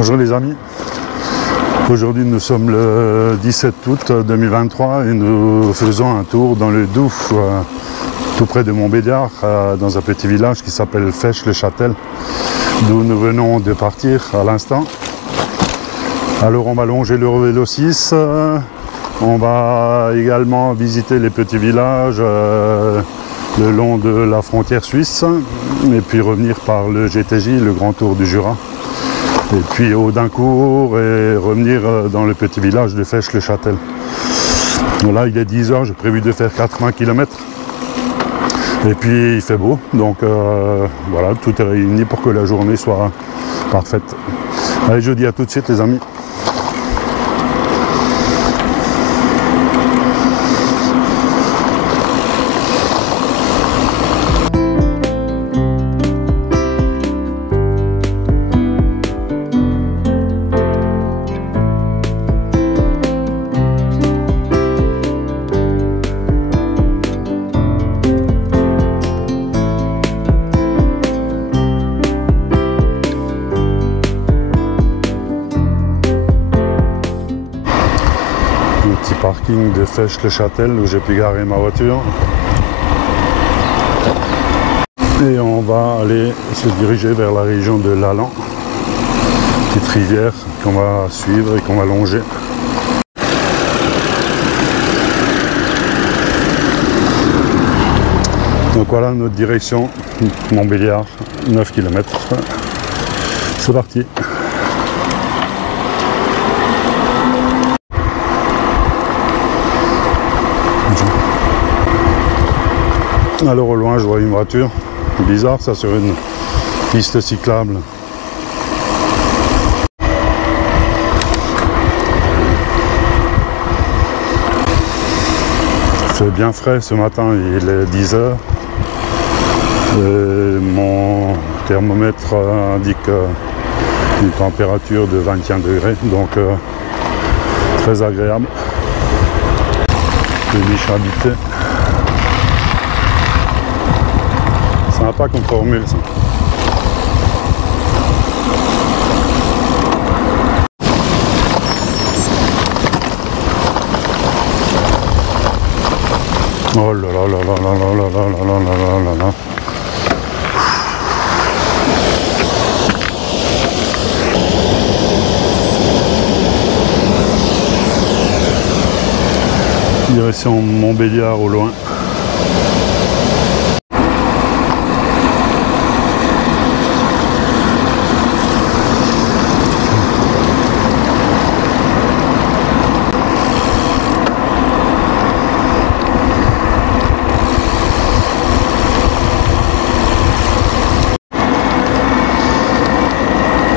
Bonjour les amis, aujourd'hui nous sommes le 17 août 2023 et nous faisons un tour dans le Doubs, tout près de Montbéliard, dans un petit village qui s'appelle Fesches-le-Châtel, d'où nous venons de partir à l'instant. Alors on va longer le Vélo 6, on va également visiter les petits villages le long de la frontière suisse et puis revenir par le GTJ, le Grand Tour du Jura. Et puis Audincourt et revenir dans le petit village de Fesches-le-Châtel. Là il est 10 h, j'ai prévu de faire 80 km. Et puis il fait beau, donc voilà, tout est réuni pour que la journée soit parfaite. Allez, je vous dis à tout de suite les amis. Parking de Fesches-le-Châtel où j'ai pu garer ma voiture et on va aller se diriger vers la région de l'Allan, petite rivière qu'on va suivre et qu'on va longer. Donc voilà notre direction, Montbéliard, 9 km. C'est parti. Alors au loin je vois une voiture, bizarre ça sur une piste cyclable. C'est bien frais ce matin, il est 10 h. Mon thermomètre indique une température de 21 degrés, donc très agréable. Les niches habitées. Sympa comme formule ça. Oh là là là là là là là là là là là là. Direction Montbéliard au loin.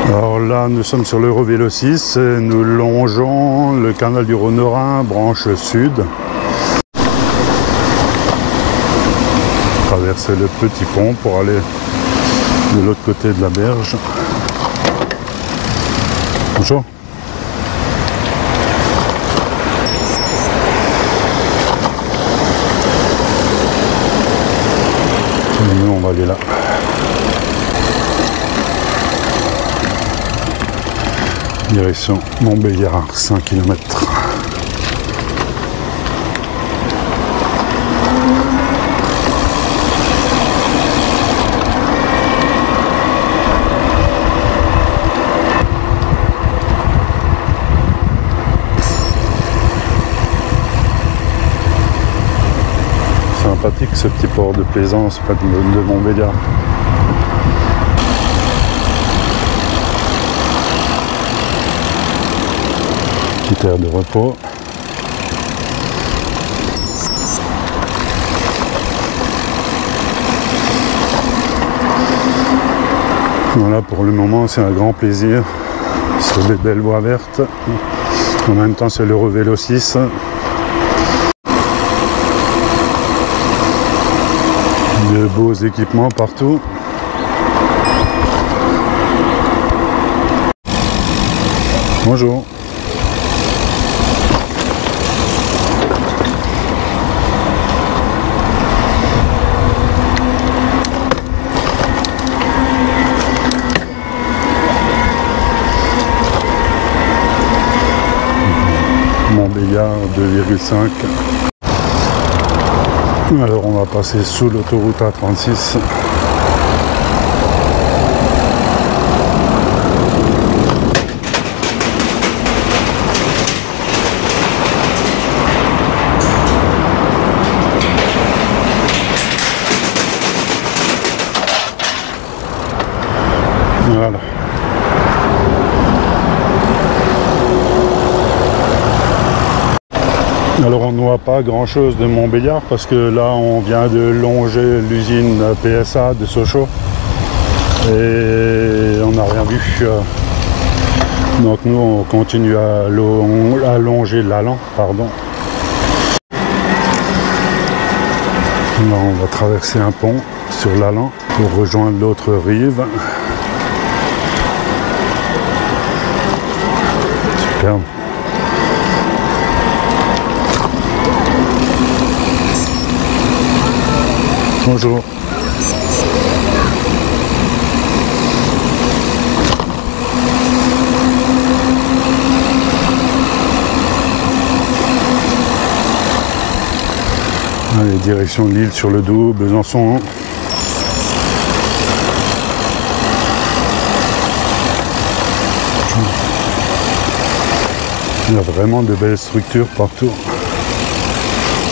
Alors là, nous sommes sur l'Eurovélo 6 et nous longeons le canal du Rhône-Rhin, branche sud. Traverser le petit pont pour aller de l'autre côté de la berge. Bonjour. Et nous, on va aller là. Direction Montbéliard, 5 km. Sympathique ce petit port de plaisance près de Montbéliard. Petite aire de repos. Voilà, pour le moment c'est un grand plaisir sur des belles voies vertes. En même temps c'est l'Eurovélo 6. De beaux équipements partout. Bonjour. milliard, 2,5. Alors on va passer sous l'autoroute A36. Voilà. Alors on ne voit pas grand chose de Montbéliard parce que là on vient de longer l'usine PSA de Sochaux et on n'a rien vu. Donc nous on continue à longer l'Allan, pardon. Là on va traverser un pont sur l'Allan pour rejoindre l'autre rive. Superbe. Bonjour. Allez, direction de Lille sur le Doubs, Besançon. Il y a vraiment de belles structures partout.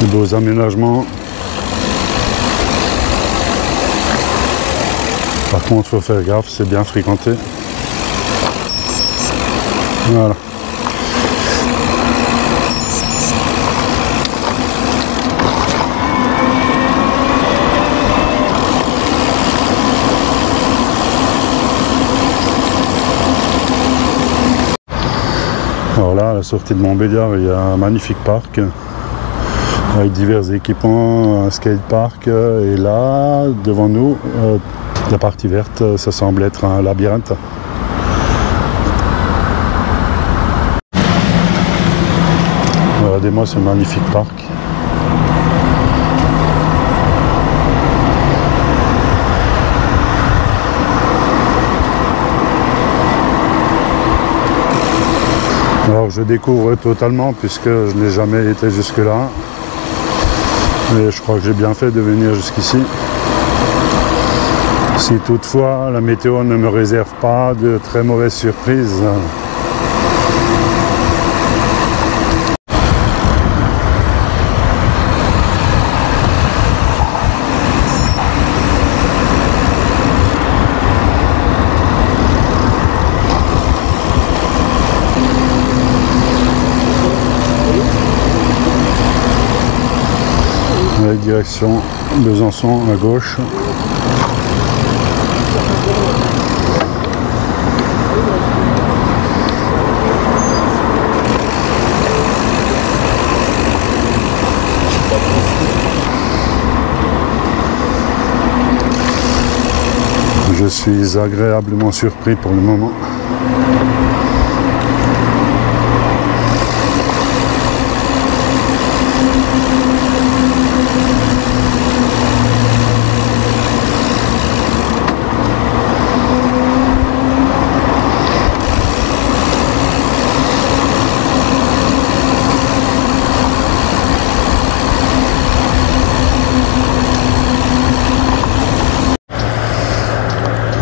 De beaux aménagements. Par contre, il faut faire gaffe, c'est bien fréquenté. Voilà. Alors là, à la sortie de Montbéliard, il y a un magnifique parc avec divers équipements, un skatepark. Et là, devant nous, la partie verte, ça semble être un labyrinthe. Regardez-moi ce magnifique parc. Alors je découvre totalement puisque je n'ai jamais été jusque là. Mais je crois que j'ai bien fait de venir jusqu'ici. Si toutefois la météo ne me réserve pas de très mauvaises surprises. Avec direction Besançon à gauche. Je suis agréablement surpris pour le moment.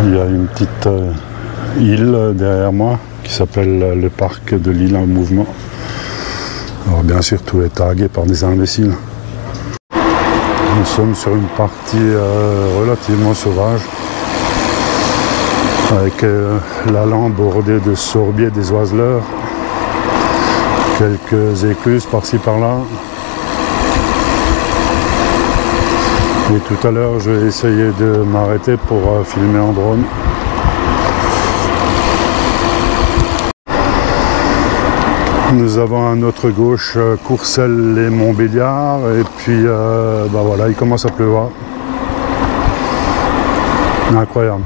Il y a une petite île derrière moi qui s'appelle le parc de l'île en mouvement. Alors bien sûr tout est tagué par des imbéciles. Nous sommes sur une partie relativement sauvage avec l'Allan bordé de sorbiers des oiseleurs, quelques écluses par-ci par-là. Et tout à l'heure, je vais essayer de m'arrêter pour filmer en drone. Nous avons à notre gauche Courcelles et Montbéliard. Et puis, bah voilà, il commence à pleuvoir. Incroyable.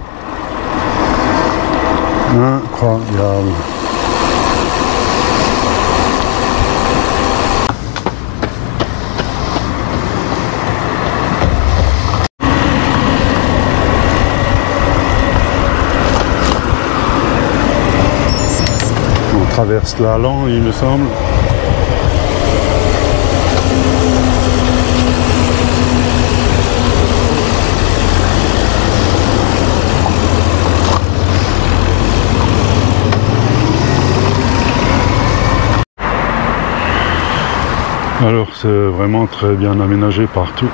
Incroyable. On traverse l'Allan, il me semble. Alors c'est vraiment très bien aménagé partout.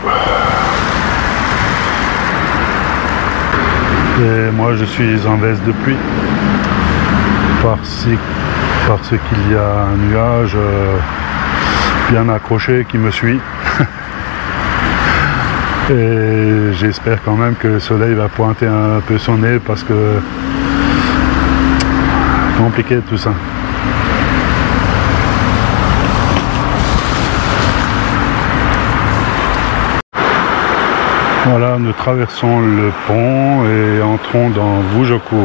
Et moi je suis en veste de pluie parce qu'il y a un nuage bien accroché qui me suit. Et j'espère quand même que le soleil va pointer un peu son nez parce que compliqué tout ça. Voilà, nous traversons le pont et entrons dans Vougeaucourt.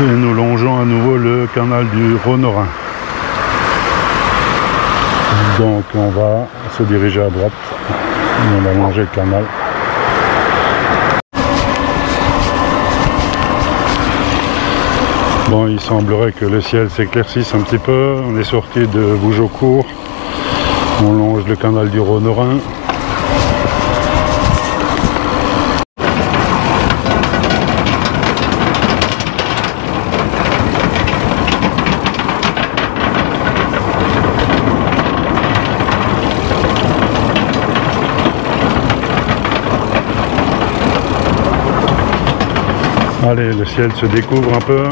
Et nous longeons à nouveau le canal du Rhône-Rhin. Donc on va se diriger à droite et on va longer le canal. Bon, il semblerait que le ciel s'éclaircisse un petit peu. On est sorti de Vougeaucourt. On longe le canal du Rhône-Rhin. Allez, le ciel se découvre un peu.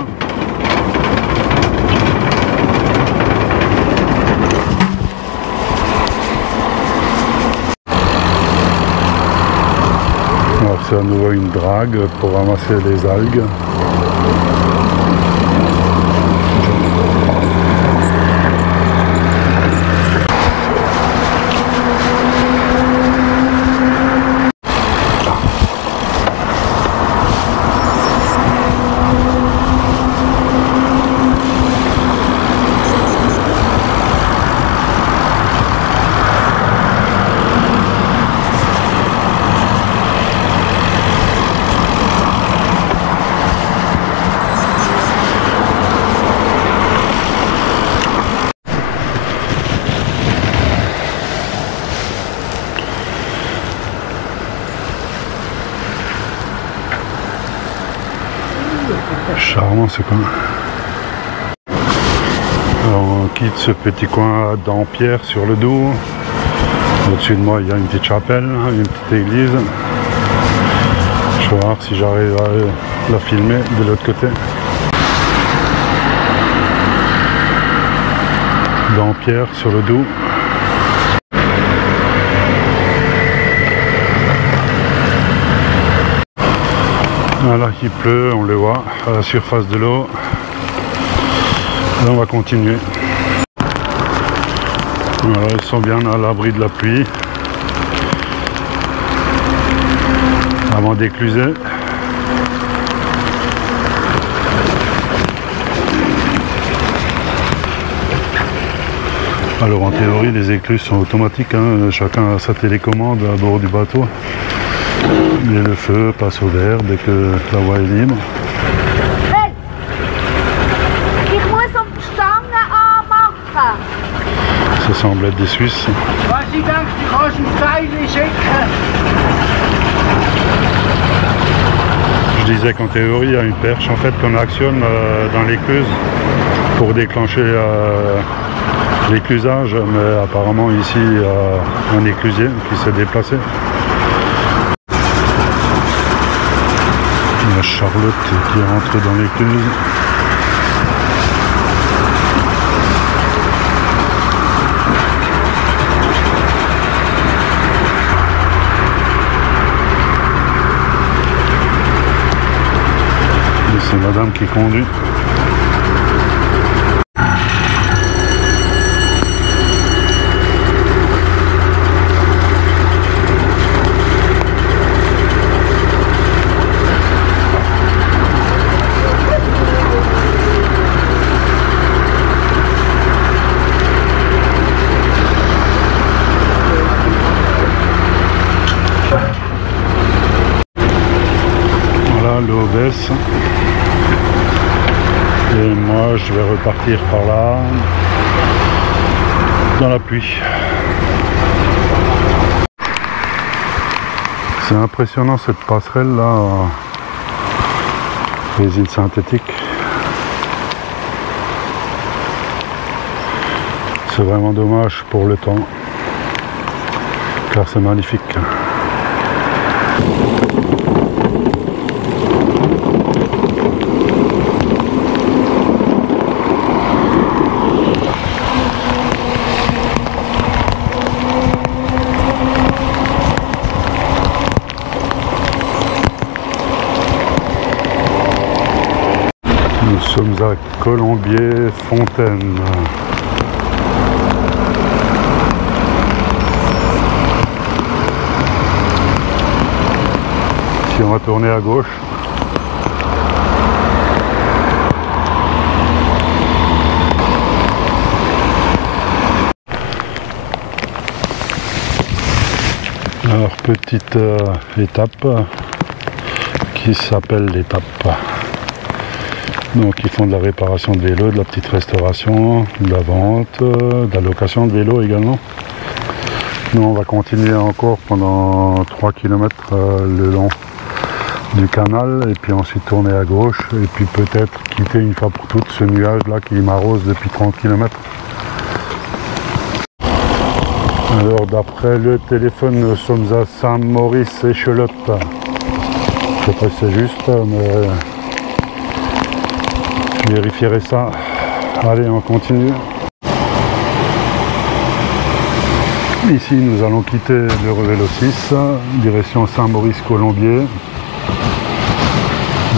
Alors c'est à nouveau une drague pour ramasser les algues. Charmant ce coin. Alors on quitte ce petit coin à Dampierre sur le Doubs. Au-dessus de moi il y a une petite chapelle, une petite église. Je vais voir si j'arrive à la filmer de l'autre côté. Dampierre sur le Doubs. Voilà, il pleut, on le voit à la surface de l'eau. Et on va continuer. Voilà, ils sont bien à l'abri de la pluie. Avant d'écluser. Alors en théorie, les écluses sont automatiques, hein. Chacun a sa télécommande à bord du bateau. Et le feu passe au vert dès que la voie est libre. Hey! Ich muss um die Stange anmachen. Ça semble être des Suisses. Was ich denke, du kannst ein Pfeil schicken. Je disais qu'en théorie, il y a une perche en fait qu'on actionne dans l'écluse pour déclencher l'éclusage, mais apparemment ici il y a un éclusier qui s'est déplacé. Il y a Charlotte qui rentre dans l'écluse. Et c'est madame qui conduit. L'eau baisse et moi je vais repartir par là dans la pluie. C'est impressionnant cette passerelle là, résine synthétique. C'est vraiment dommage pour le temps, car c'est magnifique. Nous sommes à Colombier-Fontaine. Ici on va tourner à gauche. Alors petite étape qui s'appelle l'étape. Donc ils font de la réparation de vélo, de la petite restauration, de la vente, de la location de vélo également. Nous on va continuer encore pendant 3 km le long du canal et puis ensuite tourner à gauche et puis peut-être quitter une fois pour toutes ce nuage là qui m'arrose depuis 30 km. Alors d'après le téléphone nous sommes à Saint-Maurice-Échelotte. Je sais pas si c'est juste mais je vérifierai ça. Allez, on continue. Ici, nous allons quitter le Revélo 6, direction Saint-Maurice-Colombier.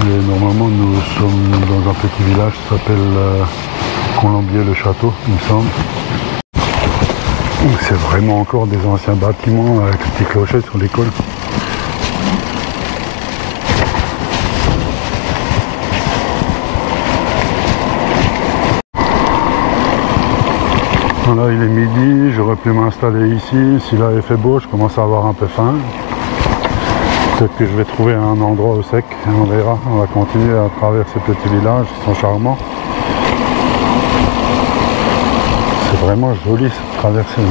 Et normalement, nous sommes dans un petit village qui s'appelle Colombier-le-Château, il me semble. C'est vraiment encore des anciens bâtiments avec des petits clochers sur l'école. Voilà, il est midi, j'aurais pu m'installer ici. S'il avait fait beau, je commence à avoir un peu faim. Peut-être que je vais trouver un endroit au sec, on verra. On va continuer à travers ces petits villages qui sont charmants. C'est vraiment joli cette traversée.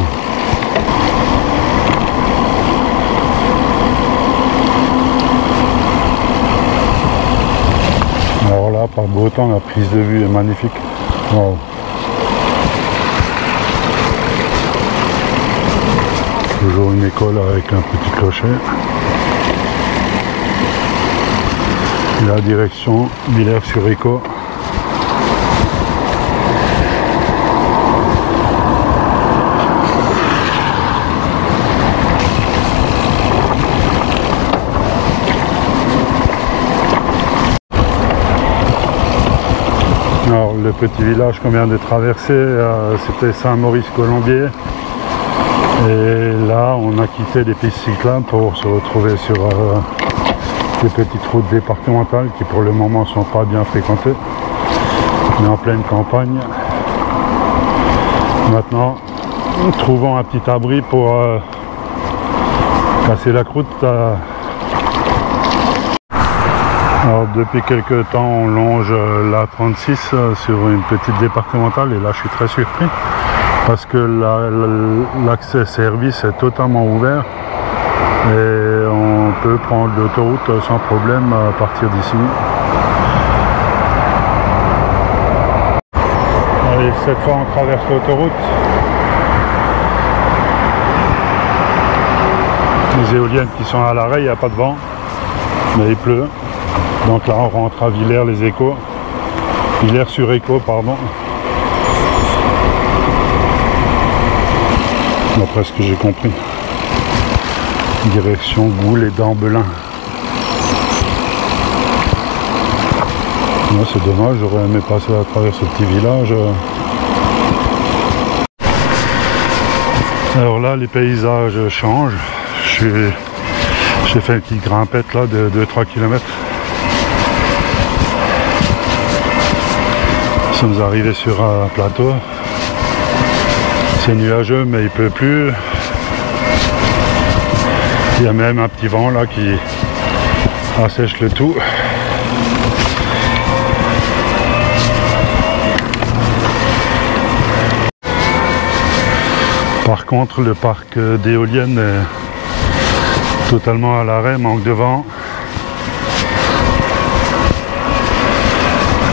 Alors là, par beau temps, la prise de vue est magnifique. Wow. Toujours une école avec un petit clocher. La direction Villers-sur-Écault. Alors le petit village qu'on vient de traverser, c'était Saint-Maurice-Colombier. Et là, on a quitté les pistes cyclables pour se retrouver sur des petites routes départementales qui pour le moment ne sont pas bien fréquentées. On est en pleine campagne. Maintenant, trouvons un petit abri pour casser la croûte. Alors, depuis quelques temps, on longe la 36 sur une petite départementale et là, je suis très surpris. Parce que l'accès service est totalement ouvert et on peut prendre l'autoroute sans problème à partir d'ici. Allez, cette fois on traverse l'autoroute. Les éoliennes qui sont à l'arrêt, il n'y a pas de vent, mais il pleut. Donc là on rentre à Villers-les-Échos. Villers-sur-Écault, pardon. D'après ce que j'ai compris. Direction Goul et d'Ambelin. C'est dommage, j'aurais aimé passer à travers ce petit village. Alors là, les paysages changent. J'ai fait une petite grimpette là de 2-3 km. Nous sommes arrivés sur un plateau. C'est nuageux mais il pleut plus. Il y a même un petit vent là qui assèche le tout. Par contre le parc d'éoliennes est totalement à l'arrêt, manque de vent.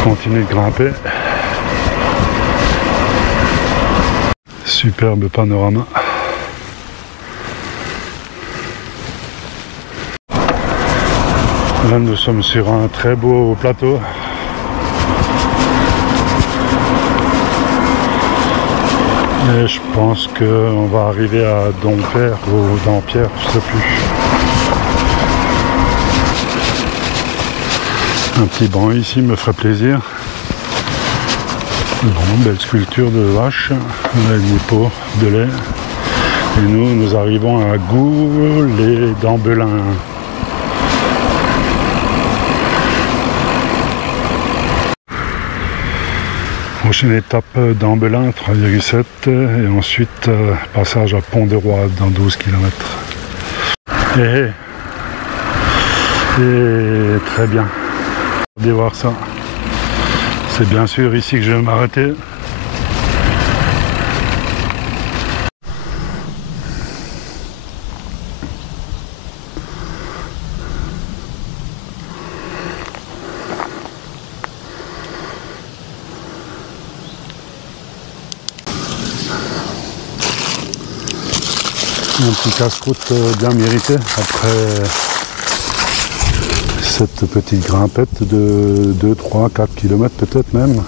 continue de grimper. Superbe panorama. Là nous sommes sur un très beau plateau. Et je pense qu'on va arriver à Dompierre ou Dampierre, je ne sais plus. Un petit banc ici me ferait plaisir. Bon, belle sculpture de vache avec des pots de lait. Et nous arrivons à Goulet-d'Ambelin. Prochaine étape d'Ambelin, 3,7 et ensuite passage à Pont-de-Roide dans 12 km. Et très bien. Regardez voir ça. C'est bien sûr ici que je vais m'arrêter. Un petit casse-croûte bien mérité après cette petite grimpette de 2, 3, 4 km peut-être même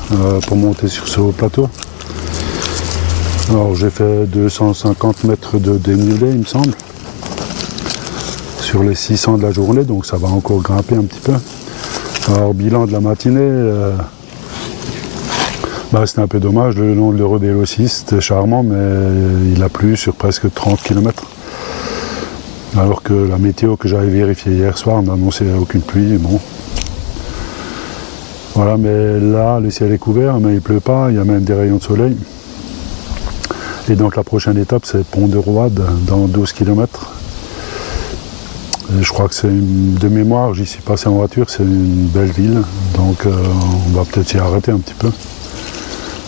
pour monter sur ce haut plateau. Alors j'ai fait 250 mètres de dénivelé il me semble sur les 600 de la journée, donc ça va encore grimper un petit peu. Alors bilan de la matinée, c'était un peu dommage, le long de l'Eurobél aussi, c'était charmant, mais il a plu sur presque 30 km. Alors que la météo que j'avais vérifiée hier soir n'annonçait aucune pluie. Bon. Voilà, mais là, le ciel est couvert, mais il ne pleut pas, il y a même des rayons de soleil. Et donc la prochaine étape, c'est Pont-de-Roide, dans 12 km. Et je crois que c'est de mémoire, j'y suis passé en voiture, c'est une belle ville, donc on va peut-être s'y arrêter un petit peu.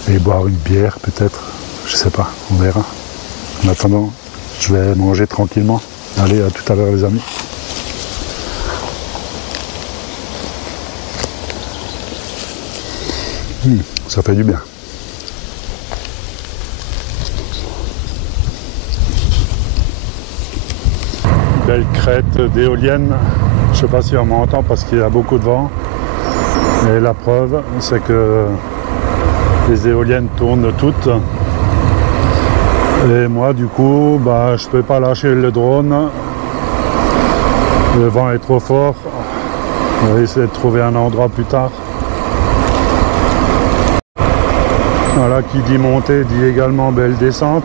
Et boire une bière peut-être, je sais pas, on verra. En attendant, je vais manger tranquillement. Allez, à tout à l'heure les amis. Ça fait du bien. Belle crête d'éolienne. Je sais pas si on m'entend parce qu'il y a beaucoup de vent. Et la preuve, c'est que les éoliennes tournent toutes. Et moi du coup, je peux pas lâcher le drone. Le vent est trop fort. On va essayer de trouver un endroit plus tard. Voilà, qui dit montée dit également belle descente.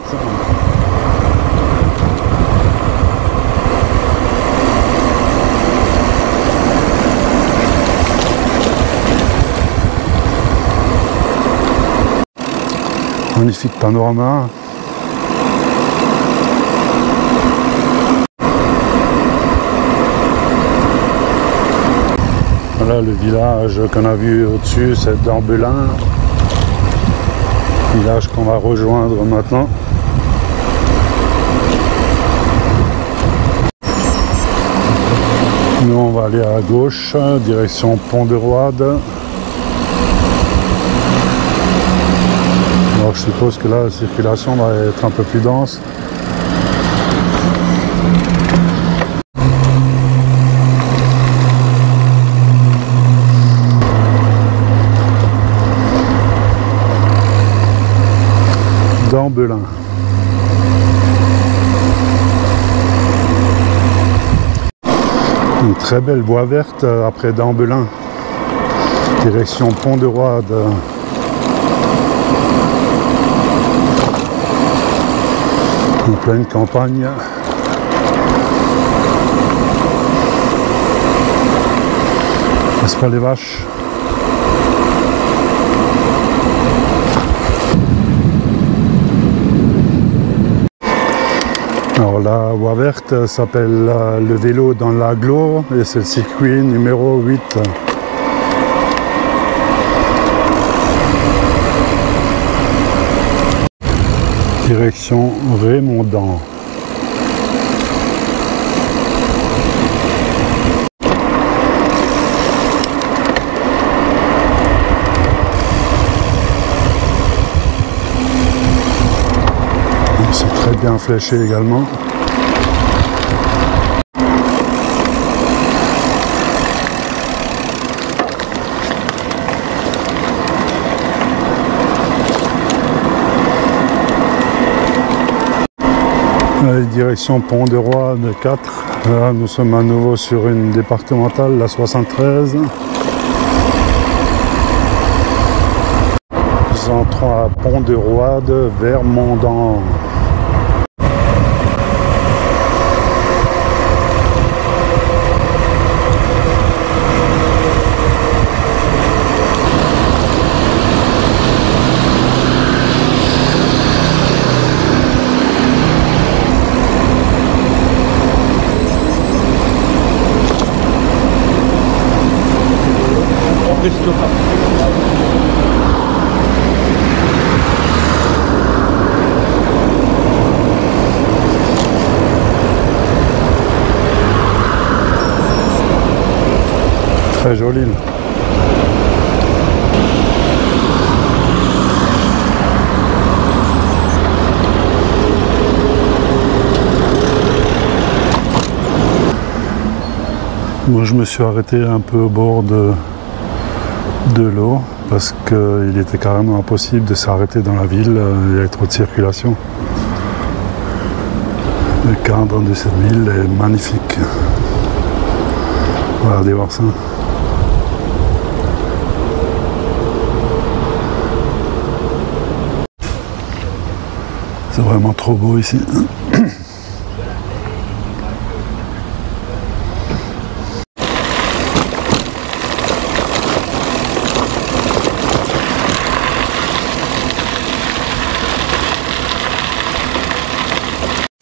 Magnifique panorama. Voilà le village qu'on a vu au-dessus, c'est d'Ambelin. Village qu'on va rejoindre maintenant. Nous on va aller à gauche, direction Pont-de-Roide. Alors je suppose que là la circulation va être un peu plus dense. D'Ambelin. Une très belle voie verte après d'Ambelin. Direction Pont-de-Roide. En pleine campagne. N'est-ce pas les vaches? Alors la voie verte s'appelle le vélo dans l'agglo et c'est le circuit numéro 8. Direction Rémondan. bien fléché également. Allez, direction Pont-de-Roi de 4. Là, nous sommes à nouveau sur une départementale, la 73. Nous entrons à Pont-de-Roi de Vermondans. Très joli. Moi, je me suis arrêté un peu au bord de l'eau parce qu'il était carrément impossible de s'arrêter dans la ville, il y avait trop de circulation. Le cadre de cette ville est magnifique. Regardez voir ça. C'est vraiment trop beau ici.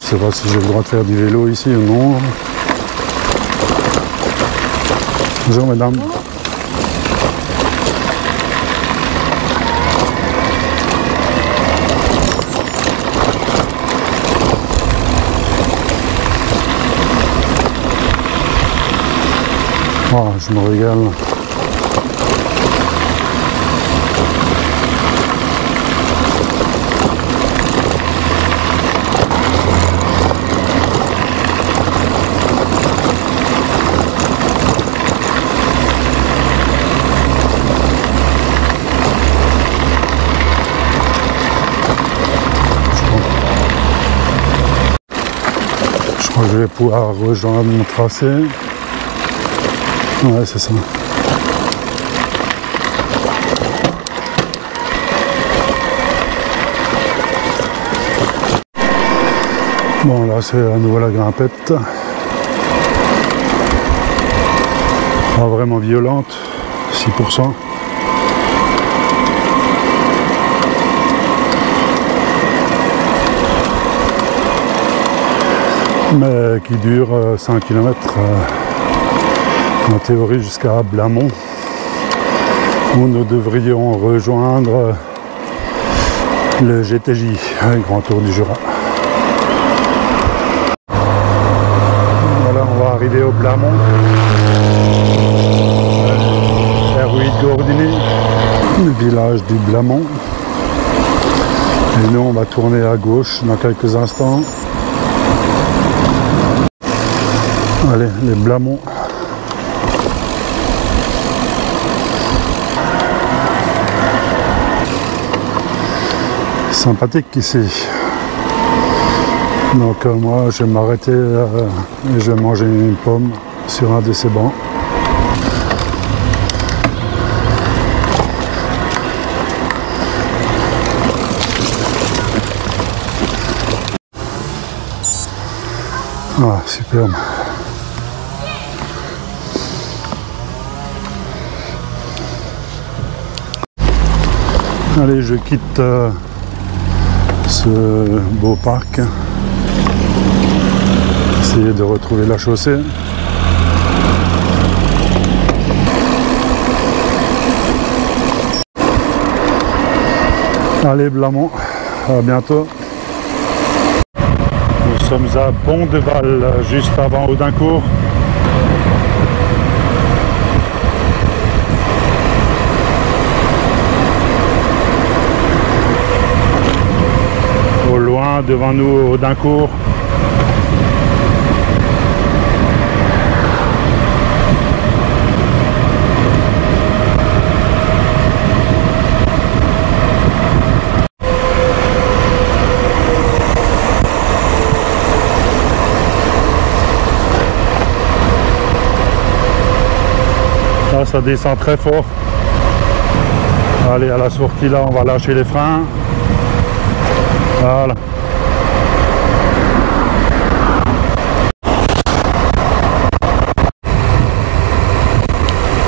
Je sais pas si j'ai le droit de faire du vélo ici ou non. Bonjour mesdames. Oh, je me régale. Je crois que je vais pouvoir rejoindre mon tracé. Ouais, c'est ça. Bon, là, c'est à nouveau la grimpette. Pas vraiment violente, 6%. Mais qui dure 5 km. En théorie jusqu'à Blamont, où nous devrions rejoindre le GTJ, le Grand Tour du Jura. Voilà, on va arriver au Blamont, R8 Gordini, le village du Blamont. Et nous, on va tourner à gauche dans quelques instants. Allez, les Blamont. Sympathique ici. Donc moi je vais m'arrêter et je vais manger une pomme sur un de ces bancs. Ah, superbe. Allez, je quitte ce beau parc. Essayer de retrouver la chaussée. Allez, Blamont, à bientôt. Nous sommes à Pont-de-Val, juste avant Audincourt. devant nous Audincourt. Là, ça descend très fort. Allez, à la sortie là, on va lâcher les freins. Voilà.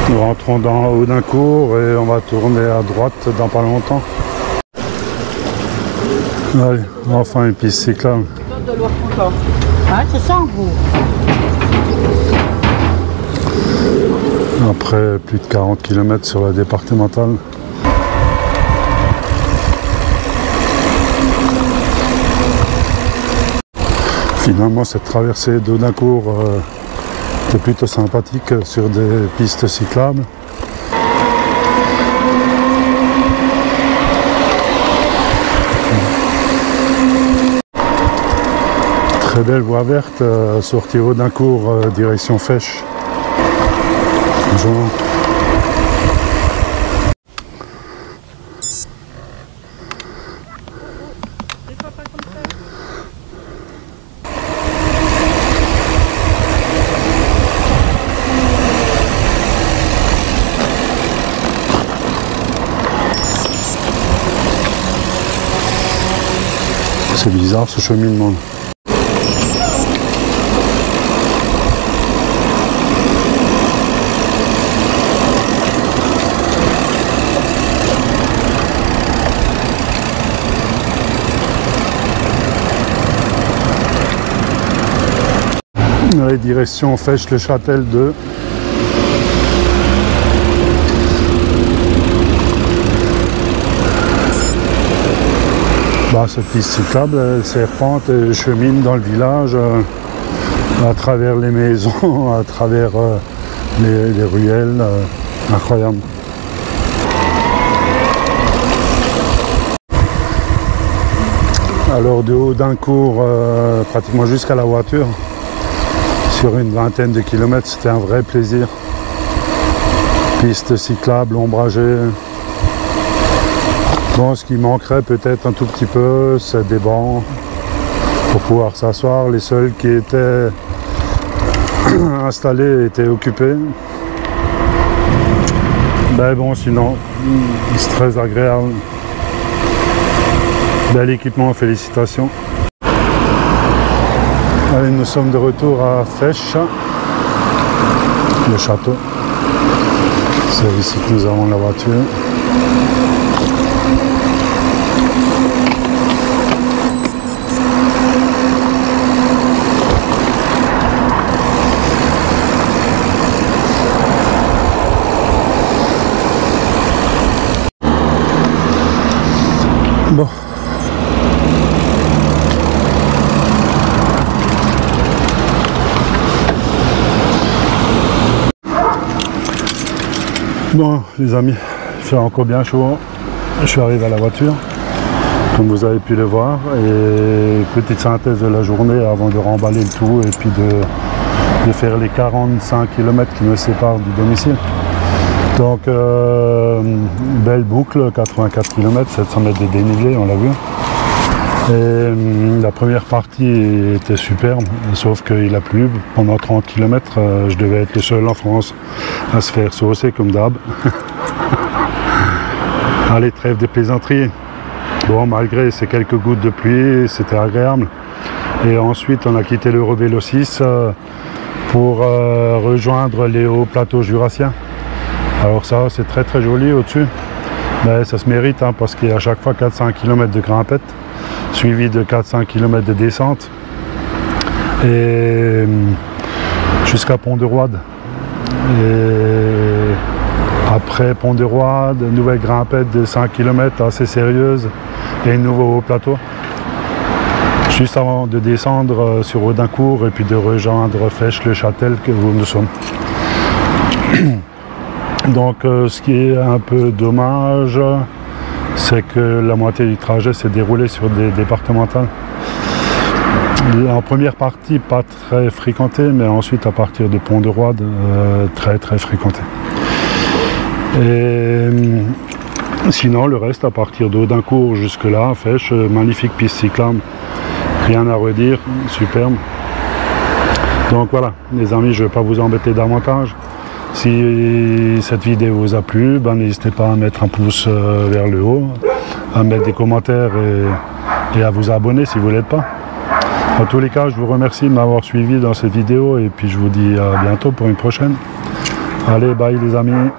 Nous rentrons dans Audincourt et on va tourner à droite dans pas longtemps. Allez, enfin une piste cyclable. Ah, c'est ça en gros. Après plus de 40 km sur la départementale. Finalement, cette traversée d'Audincourt était plutôt sympathique sur des pistes cyclables. Très belle voie verte, sortie Audincourt, direction Fèche. Bonjour. C'est bizarre ce cheminement. Allez, direction Fèche-le-Châtel 2. Cette piste cyclable, elle serpente et chemine dans le village à travers les maisons, à travers les ruelles. Incroyable. Alors de Audincourt, pratiquement jusqu'à la voiture, sur une vingtaine de kilomètres, c'était un vrai plaisir. Piste cyclable, ombragée. Bon, ce qui manquerait peut-être un tout petit peu, c'est des bancs pour pouvoir s'asseoir. Les seuls qui étaient installés étaient occupés. Ben bon, sinon, c'est très agréable. Bel équipement, félicitations. Allez, nous sommes de retour à Fèche, le château. C'est ici que nous avons la voiture. Bon. Bon, les amis, il fait encore bien chaud. Je suis arrivé à la voiture, comme vous avez pu le voir, et petite synthèse de la journée avant de remballer le tout et puis de faire les 45 km qui me séparent du domicile. Donc, belle boucle, 84 km, 700 mètres de dénivelé, on l'a vu. Et la première partie était superbe, sauf qu'il a plu. Pendant 30 km, je devais être le seul en France à se faire saucer comme d'hab. Allez, trêve de plaisanterie. Bon, malgré ces quelques gouttes de pluie, c'était agréable. Et ensuite, on a quitté l'Eurovélo 6 pour rejoindre les hauts plateaux jurassiens. Alors ça, c'est très très joli au-dessus. Mais ça se mérite hein, parce qu'il y a à chaque fois 400 km de grimpette, suivi de 400 km de descente. Et jusqu'à Pont-de-Roide. Et après Pont-de-Roide, nouvelle grimpette de 5 km assez sérieuse et un nouveau haut plateau. Juste avant de descendre sur Audincourt et puis de rejoindre Fèche-le-Châtel où nous sommes. Donc ce qui est un peu dommage, c'est que la moitié du trajet s'est déroulé sur des départementales. En première partie, pas très fréquenté, mais ensuite, à partir de Pont-de-Roide, très très fréquenté. Et sinon, le reste, à partir d'Audincourt jusque-là, Fèche, magnifique piste cyclable, rien à redire, superbe. Donc voilà, les amis, je ne vais pas vous embêter davantage. Si cette vidéo vous a plu, n'hésitez pas à mettre un pouce vers le haut, à mettre des commentaires et à vous abonner si vous ne l'êtes pas. En tous les cas, je vous remercie de m'avoir suivi dans cette vidéo et puis je vous dis à bientôt pour une prochaine. Allez, bye les amis.